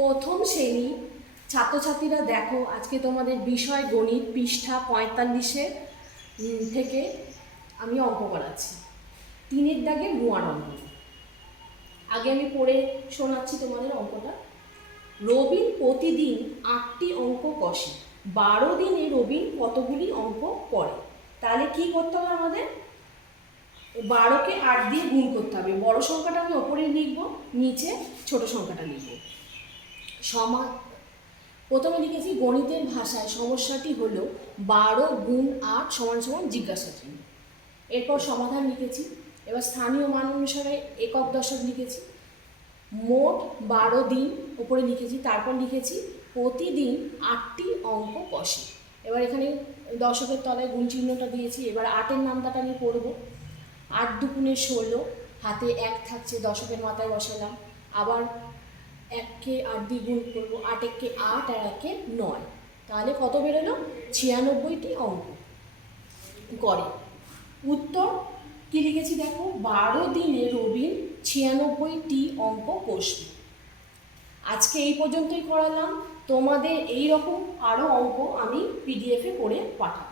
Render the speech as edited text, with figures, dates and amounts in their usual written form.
প্রথম শ্রেণী ছাত্রছাত্রীরা দেখো, আজকে তোমাদের বিষয় গণিত পৃষ্ঠা 45 থেকে আমি অঙ্ক করাচ্ছি। 3 দাগের রুয়ার অঙ্ক। আগে আমি পড়ে শোনাচ্ছি তোমাদের অঙ্কটা। রবিন প্রতিদিন 8টি অঙ্ক কষে। 12 দিনে রবিন কতগুলি অঙ্ক করে? তাহলে কি করতে হবে আমাদের? 12কে 8 দিয়ে গুণ করতে হবে। বড় সংখ্যাটা আমি ওপরে লিখব, নিচে ছোট সংখ্যাটা লিখব। প্রথমে লিখেছি গণিতের ভাষায় সমস্যাটি হলো 12 গুণ 8 সমান সমান জিজ্ঞাসা চিহ্ন। এরপর সমাধান লিখেছি। এবার স্থানীয় মান অনুসারে একক দশক লিখেছি। মোট 12 দিন ওপরে লিখেছি। তারপর লিখেছি প্রতিদিন 8টি অঙ্ক কষে। এবার এখানে দশকের তলায় গুণ চিহ্নটা দিয়েছি। এবার 8-এর নামটা আমি পড়ব। 8 দুগুণে 16, হাতে 1 থাকছে, দশকের মাথায় বসালাম। আবার 1কে 8 দিয়ে গুণ করবো, 8 একে 8 আর 1-এ 9। তাহলে কত বেরোলো? 96টি অঙ্ক করে। উত্তর কি লিখেছি দেখো, 12 দিনে রবিন 96টি অঙ্ক কষবে। আজকে এই পর্যন্তই করালাম। তোমাদের এই রকম আরও অঙ্ক আমি পিডিএফে করে পাঠাবো।